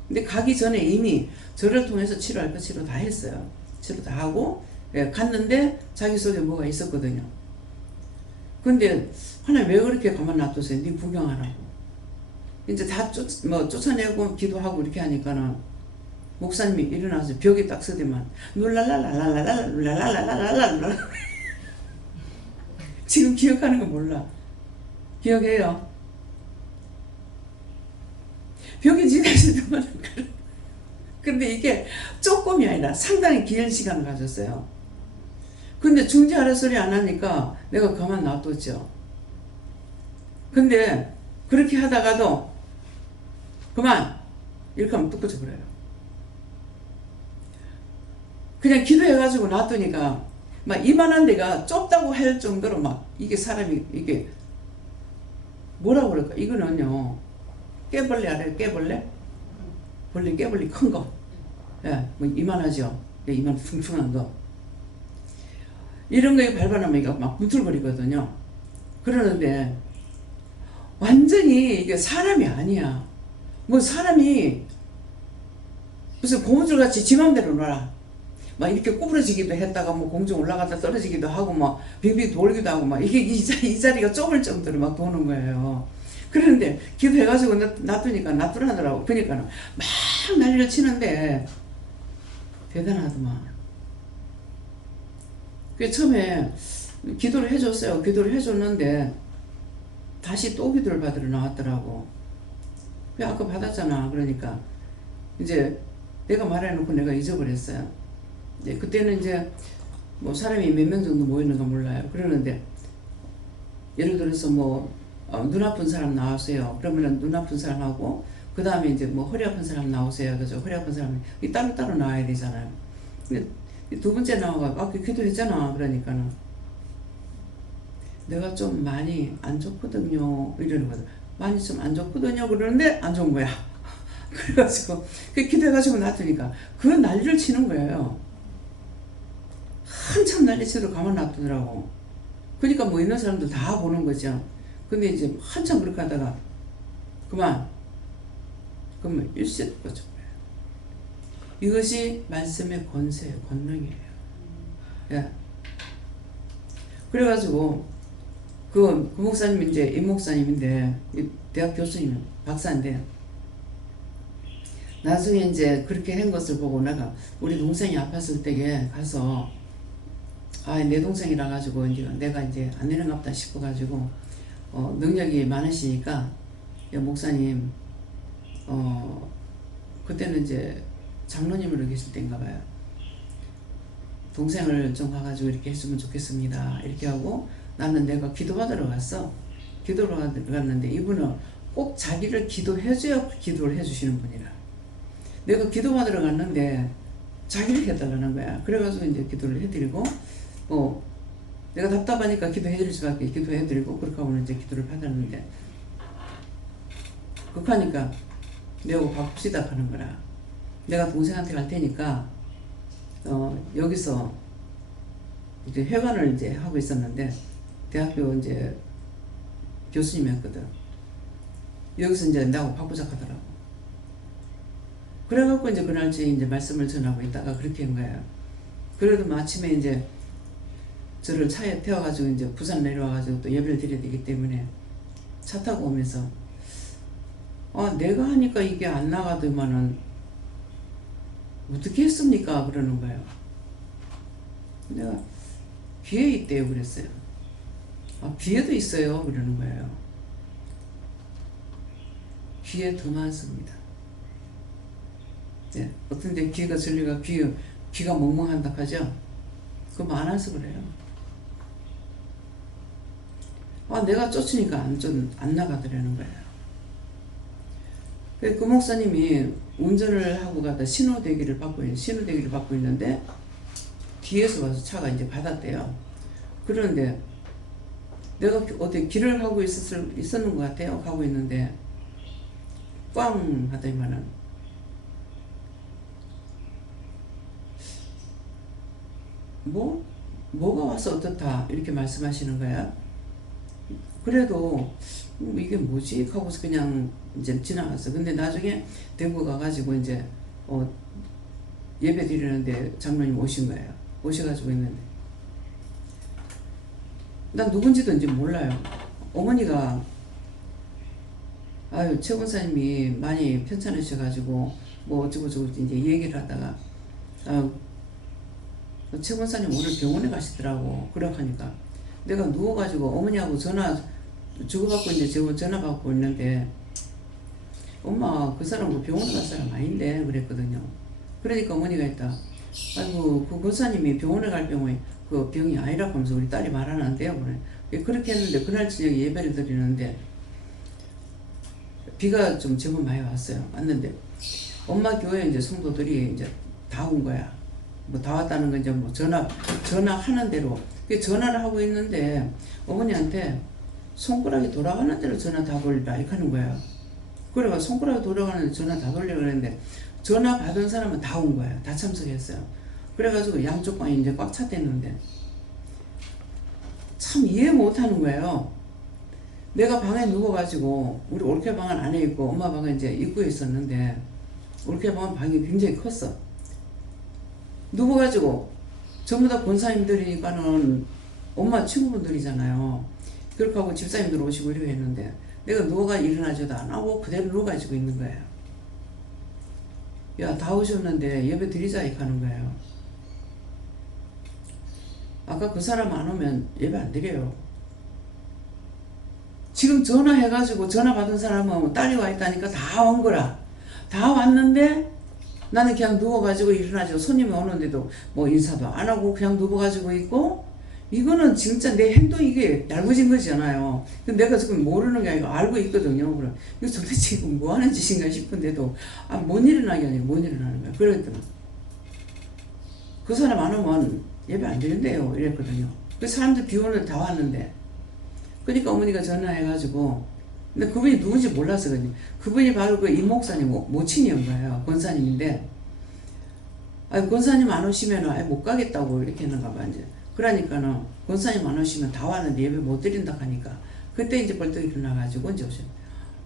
근데 가기 전에 이미 저를 통해서 치료할 거 치료 다 했어요. 치료 다 하고 갔는데 자기 속에 뭐가 있었거든요. 근데 하나님 왜 그렇게 가만 놔뒀어요? 네 구경하라고. 이제 다 쫓아내고 기도하고 이렇게 하니까는 목사님이 일어나서 벽에 딱 서대만 놀랄랄랄랄랄랄랄랄랄랄랄랄 지금 기억하는 거 몰라. 기억해요? 벽에 지나실 동안 근데 이게 조금이 아니라 상당히 긴 시간을 가졌어요. 근데 중재하라 소리 안 하니까 내가 가만 놔뒀죠. 근데 그렇게 하다가도 그만 이렇게 하면 뚝 꺼져버려요. 그냥 기도해가지고 놔두니까 막 이만한 데가 좁다고 할 정도로 막 이게 사람이 이게 뭐라고 그럴까? 이거는요 깨벌레 알아요? 깨벌레? 벌레 깨벌레 큰 거. 예, 뭐 이만하죠. 예, 이만 퉁퉁한 거. 이런 거에 밟아놓으면 이거 막 문틀거리거든요. 그러는데 완전히 이게 사람이 아니야. 뭐 사람이 무슨 고무줄 같이 지 맘대로 놀아. 막 이렇게 구부러지기도 했다가 뭐 공중 올라갔다 떨어지기도 하고 막 빙빙 돌기도 하고 막 이게 이 자리가 좁을 정도로 막 도는 거예요. 그런데 기도해가지고 놔두니까 놔두라더라고. 그러니까는 막 난리를 치는데 대단하더만. 그 처음에 기도를 해줬어요. 기도를 해줬는데 다시 또 기도를 받으러 나왔더라고. 왜 아까 받았잖아. 그러니까 이제 내가 말해놓고 내가 잊어버렸어요. 이제 그때는 이제 뭐 사람이 몇 명 정도 모이는가 몰라요. 그러는데 예를 들어서 뭐 눈 아픈 사람 나오세요. 그러면은 눈 아픈 사람하고 그 다음에 이제 뭐 허리 아픈 사람 나오세요. 그죠? 허리 아픈 사람이 따로따로 나와야 되잖아요. 근데 두 번째 나와가지고 아까 기도했잖아. 그러니까는 내가 좀 많이 안 좋거든요. 이러는 거죠. 많이 좀 안 좋거든요. 그러는데 안 좋은 거야. 그래가지고 그 기도해가지고 놔두니까 그 난리를 치는 거예요. 한참 난리치도록 가만 놔두더라고. 그러니까 뭐 있는 사람들 다 보는 거죠. 근데 이제 한참 그렇게 하다가 그러면 일시에 꺼져 버려요. 이것이 말씀의 권세예요. 권능이에요. 예. 그래가지고 그 목사님 이제 임 목사님인데 대학 교수님 박사인데 나중에 이제 그렇게 한 것을 보고 내가 우리 동생이 아팠을 때에 가서 내 동생이라 가지고 이제 내가 이제 안 되는갑다 싶어 가지고 능력이 많으시니까 야 목사님 그때는 이제 장로님으로 계실 때인가 봐요. 동생을 좀 가가지고 이렇게 했으면 좋겠습니다. 이렇게 하고 나는 내가 기도받으러 갔어. 기도를 갔는데 이분은 꼭 자기를 기도해줘야 기도를 해주시는 분이라. 내가 기도받으러 갔는데 자기를 해달라는 거야. 그래가지고 이제 기도를 해드리고 내가 답답하니까 기도해드릴 수밖에 기도해드리고 그렇게 하고 이제 기도를 받았는데 그러니까 내가 바꿉시다 하는 거라. 내가 동생한테 갈 테니까 여기서 이제 회관을 이제 하고 있었는데 대학교 이제 교수님이었거든. 여기서 이제 나하고 바꾸자 하더라고. 그래갖고 이제 그날째 이제 말씀을 전하고 있다가 그렇게 한 거예요. 그래도 아침에 이제 저를 차에 태워가지고 이제 부산 내려와가지고 또 예배를 드려야 되기 때문에 차 타고 오면서 내가 하니까 이게 안 나가더만은 어떻게 했습니까? 그러는 거예요. 내가 귀에 있대요 그랬어요. 귀에도 있어요 그러는 거예요. 귀에 더 많습니다. 네. 어떤 데 귀가 전리가 귀가 멍멍한다 하죠. 그거 많아서 그래요. 내가 쫓으니까 안 나가더라는 거예요. 그 목사님이 운전을 하고 가다 신호대기를 받고 있는데 뒤에서 와서 차가 이제 받았대요. 그런데 내가 어디 길을 가고 있었는 것 같아요. 가고 있는데 꽝 하더니만은 뭐가 와서 어떻다 이렇게 말씀하시는 거야. 그래도 이게 뭐지 하고서 그냥 이제 지나갔어. 근데 나중에 대구 가가지고 이제 예배 드리는데 장로님 오신 거예요. 오셔가지고 있는데 난 누군지도 이제 몰라요. 어머니가 최 권사님이 많이 편찮으셔가지고 뭐 어쩌고저쩌고 이제 얘기를 하다가 최 권사님 오늘 병원에 가시더라고. 그러고 하니까 내가 누워가지고 어머니하고 전화 주고받고 이제 전화 받고 있는데 엄마 그 사람 그 병원에 갈 사람 아닌데 그랬거든요. 그러니까 어머니가 했다. 아이고 그 권사님이 병원에 갈 그 병이 아니라고 하면서 우리 딸이 말하는데요. 그래. 그렇게 했는데 그날 저녁에 예배를 드리는데 비가 좀 제법 많이 왔는데 엄마 교회 이제 성도들이 이제 다 온 거야. 뭐 다 왔다는 건 이제 뭐 전화하는 대로 전화를 하고 있는데 어머니한테 손가락이 돌아가는 대로 전화 다 돌리라 이렇게 하는 거야. 그래가 손가락이 돌아가는 전화 다 돌리라 그랬는데 전화 받은 사람은 다 온 거야. 다 참석했어요. 그래가지고 양쪽 방이 이제 꽉 찼댔는데 참 이해 못하는 거예요. 내가 방에 누워가지고 우리 올케 방은 안에 있고 엄마 방은 이제 입구에 있었는데 올케 방은 방이 굉장히 컸어. 누워가지고 전부 다 권사님들이니까는 엄마 친구분들이잖아요. 그렇게 하고 집사님들 오시고 이러고 했는데 내가 누워가 일어나지도 안 하고 그대로 누워가지고 있는 거예요. 야, 다 오셨는데 예배 드리자 이렇게 하는 거예요. 아까 그 사람 안 오면 예배 안 드려요. 지금 전화해가지고 전화 받은 사람은 딸이 와 있다니까 다 온 거라. 다 왔는데 나는 그냥 누워가지고 일어나지고 손님이 오는데도 뭐 인사도 안 하고 그냥 누워가지고 있고 이거는 진짜 내 행동이 이게 얄궂은 거잖아요. 근데 내가 지금 모르는 게 아니고 알고 있거든요. 그럼 이거 도대체 지금 뭐 하는 짓인가 싶은데도 못 일어나게 아니고 못 일어나는 거야. 그랬더니 그 사람 안 오면 예배 안 드린대요. 이랬거든요. 그 사람들 비오늘 다 왔는데 그러니까 어머니가 전화해가지고 근데 그분이 누군지 몰랐어. 그분이 바로 그 임 목사님 모친이었던 거예요. 권사님인데 권사님 안 오시면 못 가겠다고 이렇게 했는가 봐. 이제 그러니까는 권사님 안 오시면 다 왔는데 예배 못 드린다 하니까 그때 이제 벌떡 일어나가지고 이제 오셨.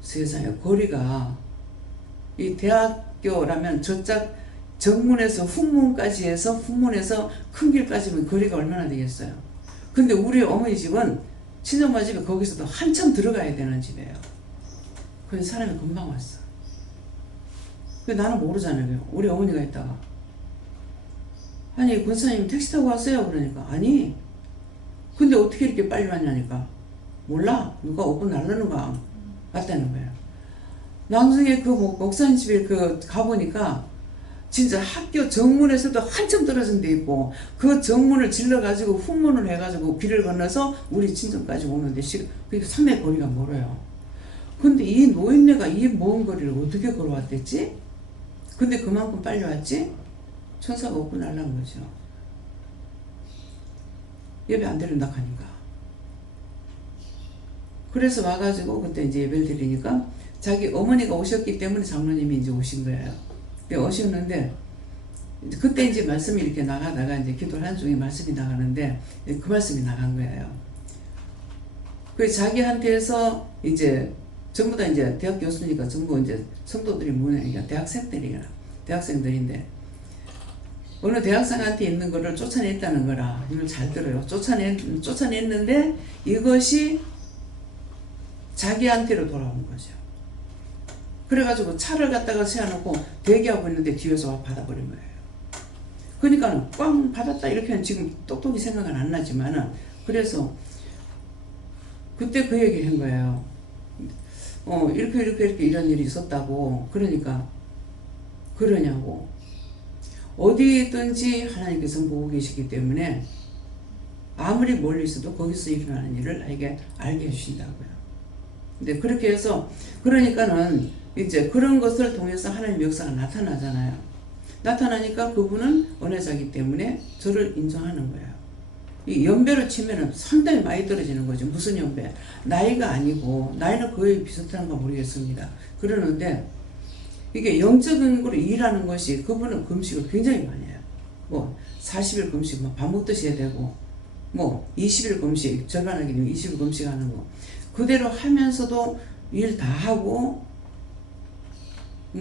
세상에 거리가 이 대학교라면 저짝 정문에서 훈문까지 해서 훈문에서 큰 길까지면 거리가 얼마나 되겠어요. 근데 우리 어머니 집은 친정엄마 집에 거기서도 한참 들어가야 되는 집이에요. 그래서 사람이 금방 왔어. 근데 나는 모르잖아요. 우리 어머니가 있다가 아니 권사님 택시 타고 왔어요. 그러니까 아니 근데 어떻게 이렇게 빨리 왔냐니까 몰라. 누가 오고 날르는가 왔다는 거예요. 나중에 그 목사님 집에 가보니까 진짜 학교 정문에서도 한참 떨어진 데 있고 그 정문을 질러가지고 훈문을 해가지고 길을 건너서 우리 친정까지 오는데 그게 상당히 거리가 멀어요. 근데 이 노인네가 이 먼 거리를 어떻게 걸어왔댔지? 근데 그만큼 빨리 왔지? 천사가 없고 날란 거죠. 예배 안 드린다 하니까. 그래서 와가지고 그때 이제 예배를 드리니까 자기 어머니가 오셨기 때문에 장로님이 이제 오신 거예요. 오셨는데 그때 이제 말씀이 이렇게 나가다가 이제 기도를 한 중에 말씀이 나가는데 그 말씀이 나간 거예요. 그 자기한테서 이제 전부 다 이제 대학 교수니까 전부 이제 성도들이 뭐냐 대학생들이야. 대학생들인데 어느 대학생한테 있는 거를 쫓아냈다는 거라. 이걸 잘 들어요. 쫓아냈는데 이것이 자기한테로 돌아온 거죠. 그래가지고 차를 갖다가 세워놓고 대기하고 있는데 뒤에서 와 받아버린 거예요. 그러니까 꽝 받았다 이렇게는 지금 똑똑히 생각은 안 나지만은 그래서 그때 그 얘기를 한 거예요. 이렇게 이런 일이 있었다고. 그러니까 그러냐고. 어디든지 하나님께서 보고 계시기 때문에 아무리 멀리 있어도 거기서 일어나는 일을 나에게 알게 해주신다고요. 근데 그렇게 해서 그러니까는 이제 그런 것을 통해서 하나님의 역사가 나타나잖아요. 나타나니까 그분은 은혜자이기 때문에 저를 인정하는 거예요. 이 연배로 치면은 상당히 많이 떨어지는 거죠. 무슨 연배? 나이가 아니고 나이는 거의 비슷한가 모르겠습니다. 그러는데 이게 영적인 거로 일하는 것이 그분은 금식을 굉장히 많이 해요. 뭐 40일 금식 밥 먹듯이 해야 되고 뭐 20일 금식 절반하게 되면 20일 금식 하는 거 그대로 하면서도 일 다 하고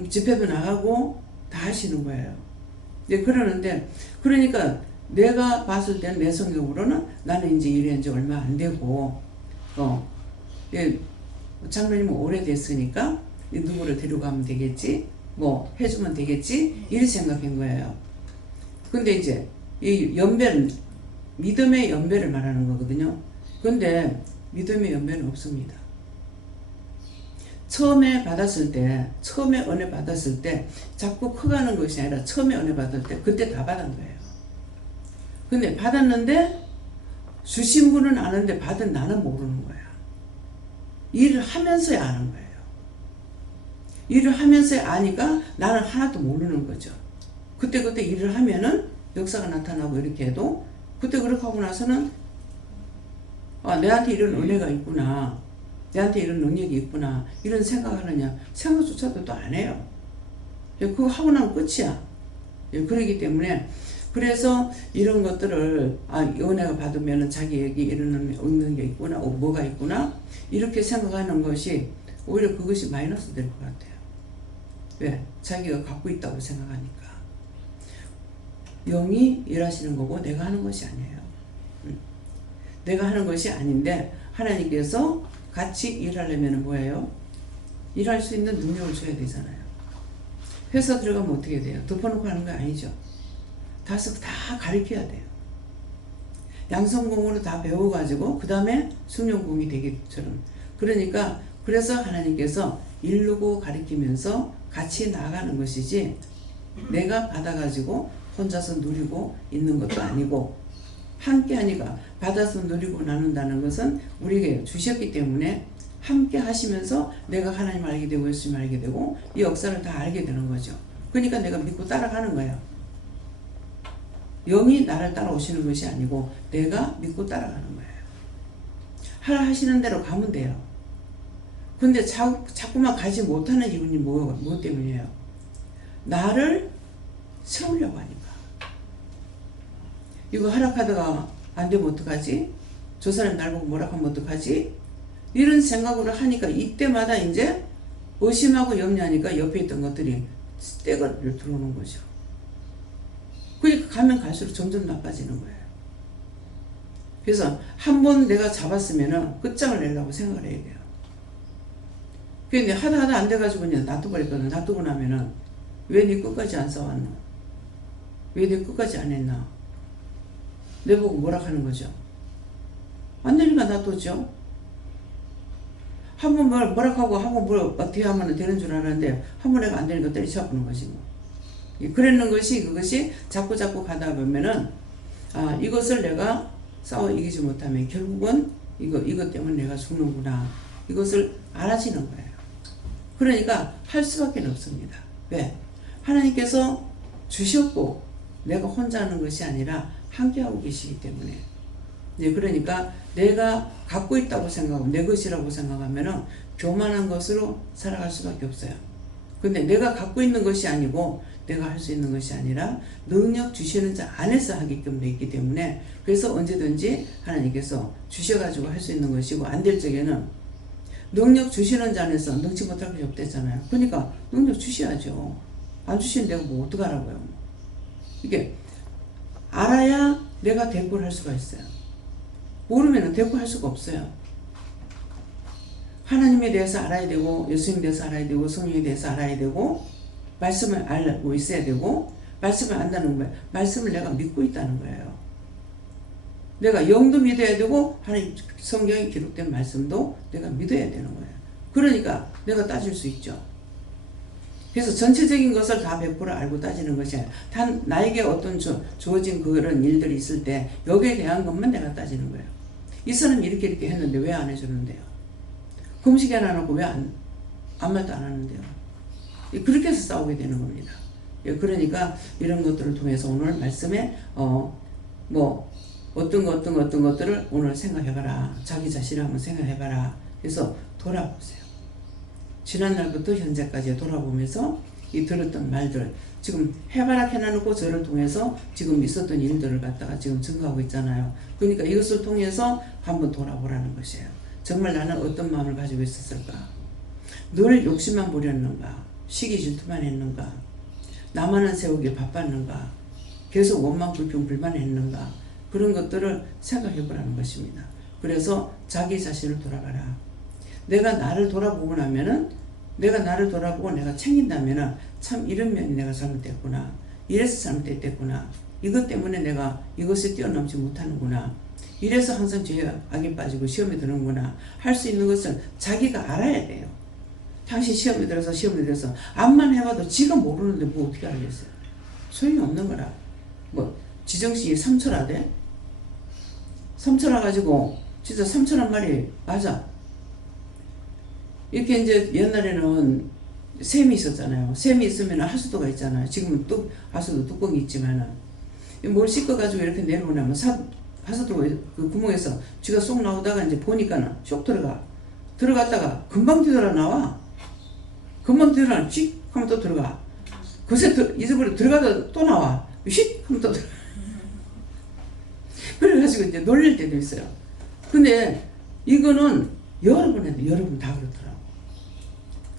집회도 나가고 다 하시는 거예요. 네, 그러는데 그러니까 내가 봤을 때는 내 성격으로는 나는 이제 일한 지 얼마 안 되고 예, 장로님은 오래됐으니까 누구를 데려가면 되겠지 뭐 해주면 되겠지 이렇게 생각한 거예요. 근데 이제 이 연배는 믿음의 연배를 말하는 거거든요. 근데 믿음의 연배는 없습니다. 처음에 은혜 받았을 때 자꾸 커가는 것이 아니라 처음에 은혜 받을 때 그때 다 받은 거예요. 근데 받았는데 주신 분은 아는데 받은 나는 모르는 거야. 일을 하면서야 아는 거예요. 일을 하면서야 아니까 나는 하나도 모르는 거죠. 그때 일을 하면은 역사가 나타나고 이렇게 해도 그때 그렇게 하고 나서는 내한테 이런 은혜가 있구나. 내한테 이런 능력이 있구나. 이런 생각하느냐. 생각조차도 또 안 해요. 그거 하고 나면 끝이야. 그러기 때문에 그래서 이런 것들을 은혜가 받으면 자기에게 이런 얻는 게 있구나. 뭐가 있구나. 이렇게 생각하는 것이 오히려 그것이 마이너스 될 것 같아요. 왜? 자기가 갖고 있다고 생각하니까. 영이 일하시는 거고 내가 하는 것이 아니에요. 내가 하는 것이 아닌데 하나님께서 같이 일하려면 뭐예요? 일할 수 있는 능력을 줘야 되잖아요. 회사 들어가면 어떻게 돼요? 덮어놓고 하는 거 아니죠. 다 가르쳐야 돼요. 양성공으로 다 배워가지고 그 다음에 숙련공이 되기처럼. 그러니까 그래서 하나님께서 이르고 가르치면서 같이 나가는 것이지 내가 받아가지고 혼자서 누리고 있는 것도 아니고 함께 하니까 받아서 누리고 나눈다는 것은 우리에게 주셨기 때문에 함께 하시면서 내가 하나님 알게 되고 예수님 알게 되고 이 역사를 다 알게 되는 거죠. 그러니까 내가 믿고 따라가는 거예요. 영이 나를 따라오시는 것이 아니고 내가 믿고 따라가는 거예요. 하시는 대로 가면 돼요. 근데 자꾸만 가지 못하는 이유는 뭐 때문이에요? 나를 세우려고 하니까. 이거 허락하다가 안 되면 어떡하지? 저 사람 날 보고 뭐라 하면 어떡하지? 이런 생각으로 하니까 이때마다 이제 의심하고 염려하니까 옆에 있던 것들이 떼거리를 들어오는 거죠. 그러니까 가면 갈수록 점점 나빠지는 거예요. 그래서 한 번 내가 잡았으면은 끝장을 내려고 생각을 해야 돼요. 근데 하다 안 돼가지고 그냥 놔둬버렸거든. 놔두고 나면은 왜 네 끝까지 안 싸웠노? 왜 네 끝까지 안 했나? 내보고 뭐라 하는 거죠? 안 되니까 놔뒀죠. 한 번 뭐라 하고 한 번 뭘 어떻게 하면 되는 줄 알았는데 한 번 내가 안 되니까 때리쳐보는 것이 뭐. 그랬는 것이 그것이 자꾸 가다 보면은 이것을 내가 싸워 이기지 못하면 결국은 이것 때문에 내가 죽는구나. 이것을 알아지는 거예요. 그러니까 할 수밖에 없습니다. 왜? 하나님께서 주셨고 내가 혼자 하는 것이 아니라 함께하고 계시기 때문에. 그러니까 내가 갖고 있다고 생각하고 내 것이라고 생각하면은 교만한 것으로 살아갈 수밖에 없어요. 근데 내가 갖고 있는 것이 아니고 내가 할 수 있는 것이 아니라 능력 주시는 자 안에서 하게끔 돼 있기 때문에 그래서 언제든지 하나님께서 주셔가지고 할 수 있는 것이고 안 될 적에는 능력 주시는 자 안에서 능치 못할 것이 없댔잖아요. 그러니까 능력 주셔야죠. 안 주시는 내가 뭐 어떡하라고요. 이게 알아야 내가 대꾸를 할 수가 있어요. 모르면 대꾸할 수가 없어요. 하나님에 대해서 알아야 되고 예수님에 대해서 알아야 되고 성령에 대해서 알아야 되고 말씀을 알고 있어야 되고 말씀을 안다는 거예요. 말씀을 내가 믿고 있다는 거예요. 내가 영도 믿어야 되고 하나님 성경에 기록된 말씀도 내가 믿어야 되는 거예요. 그러니까 내가 따질 수 있죠. 그래서 전체적인 것을 다 100% 알고 따지는 것이 아니라 단 나에게 어떤 주어진 그런 일들이 있을 때 여기에 대한 것만 내가 따지는 거예요. 이 사람이 이렇게 했는데 왜 안 해주는데요? 금식 안 하고 왜 아무 말도 안 하는데요? 그렇게 해서 싸우게 되는 겁니다. 그러니까 이런 것들을 통해서 오늘 말씀에 어떤 것들을 오늘 생각해봐라. 자기 자신을 한번 생각해봐라. 그래서 돌아보세요. 지난날부터 현재까지 돌아보면서 이 들었던 말들 지금 해바라 해놔놓고 저를 통해서 지금 있었던 일들을 갖다가 지금 증거하고 있잖아요. 그러니까 이것을 통해서 한번 돌아보라는 것이에요. 정말 나는 어떤 마음을 가지고 있었을까? 늘 욕심만 부렸는가? 시기 질투만 했는가? 나만은 세우기 바빴는가? 계속 원망 불평 불만했는가? 그런 것들을 생각해 보라는 것입니다. 그래서 자기 자신을 돌아봐라. 내가 나를 돌아보고 나면은 내가 나를 돌아보고 내가 챙긴다면은 참 이런 면이 내가 잘못됐구나. 이래서 잘못됐구나. 이것 때문에 내가 이것을 뛰어넘지 못하는구나. 이래서 항상 죄에 악에 빠지고 시험에 드는구나. 할 수 있는 것을 자기가 알아야 돼요. 당신 시험에 들어서 암만 해봐도 지가 모르는데 뭐 어떻게 알겠어요. 소용이 없는 거라. 지정씨 삼철아 돼? 삼철아 가지고 진짜 삼철한 말이 맞아. 이렇게 이제 옛날에는 샘이 있었잖아요. 샘이 있으면 하수도가 있잖아요. 지금은 또 하수도 뚜껑이 있지만은 뭘 씻어가지고 이렇게 내려오냐면 하수도 그 구멍에서 쥐가 쏙 나오다가 이제 보니까는 쏙 들어갔다가 금방 뒤돌아 나와. 금방 뒤돌아 씩 하면 또 들어가. 그새 잊어버리고 들어가다 또 나와. 휙 하면 또 들어가. 그래가지고 이제 놀릴 때도 있어요. 근데 이거는 여러분 다 그렇더라고.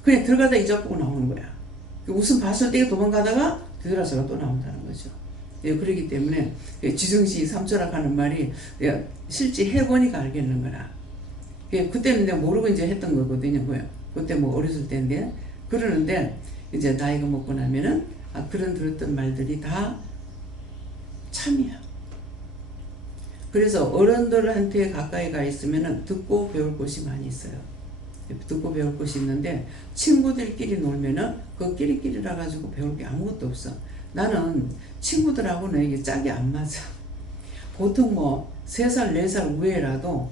그냥 들어가다 잊어보고 나오는 거야. 웃음 봤을 때 도망가다가 뒤돌아서가 또 나온다는 거죠. 그렇기 때문에 지정시 삼철학 하는 말이 실제 해보니까 알겠는 거라. 그때는 내가 모르고 이제 했던 거거든요. 그때 어렸을 때인데 그러는데 이제 나이가 먹고 나면은 그런 들었던 말들이 다 참이야. 그래서 어른들한테 가까이 가 있으면은 듣고 배울 것이 많이 있어요. 듣고 배울 것이 있는데 친구들끼리 놀면은 그 끼리끼리라 가지고 배울 게 아무것도 없어. 나는 친구들하고는 이게 짝이 안 맞아. 보통 3살, 4살 우애라도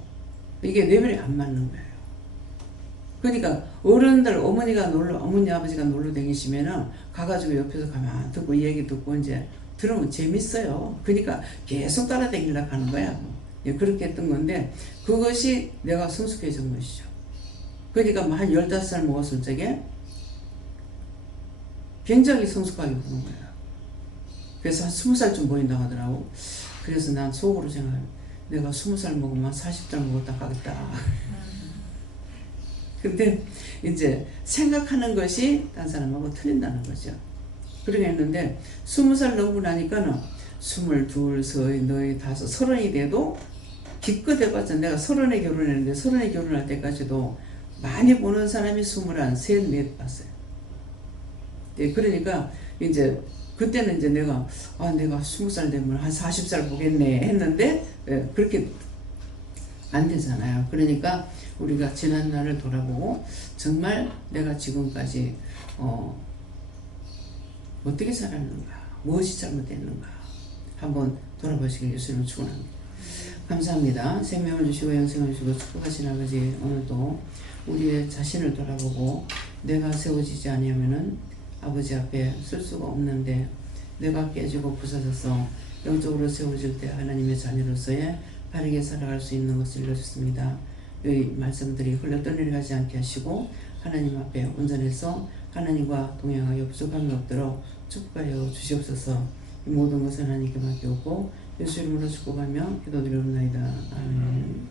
이게 레벨이 안 맞는 거예요. 그러니까 어른들, 어머니 아버지가 놀러 다니시면은 가가지고 옆에서 가만 듣고 얘기 듣고 이제 들으면 재밌어요. 그러니까 계속 따라다니려고 하는 거야. 그렇게 했던 건데 그것이 내가 성숙해진 것이죠. 그러니까 한 15살 먹었을 적에 굉장히 성숙하게 보는 거야. 그래서 한 20살쯤 보인다고 하더라고. 그래서 난 속으로 생각해. 내가 20살 먹으면 40살 먹었다 하겠다. 근데 이제 생각하는 것이 딴 사람하고 틀린다는 거죠. 그러게 했는데 20살 넘고 나니까는 22, 서희, 너희 5, 30이 돼도 기껏 해봤자 내가 30에 결혼했는데 30에 결혼할 때까지도 많이 보는 사람이 21, 3, 4 봤어요. 네, 그러니까 이제 그때는 이제 내가 20살 되면 한 40살 보겠네 했는데 그렇게 안 되잖아요. 그러니까 우리가 지난 날을 돌아보고 정말 내가 지금까지 어떻게 살았는가, 무엇이 잘못됐는가 한번 돌아보시길 예수님을 축원합니다. 감사합니다. 생명을 주시고 영생을 주시고 축복하신 아버지, 오늘도 우리의 자신을 돌아보고 내가 세워지지 아니하면은 아버지 앞에 쓸 수가 없는데 내가 깨지고 부서져서 영적으로 세워질 때 하나님의 자녀로서의 바르게 살아갈 수 있는 것을 일러주셨습니다. 이 말씀들이 흘러 떠내려가지 않게 하시고 하나님 앞에 온전해서 하나님과 동행하여 부족함이 없도록 축복하여 주시옵소서. 이 모든 것은 하나님께 맡기고 예수 이름으로 축복하며 기도드리옵나이다. 아멘.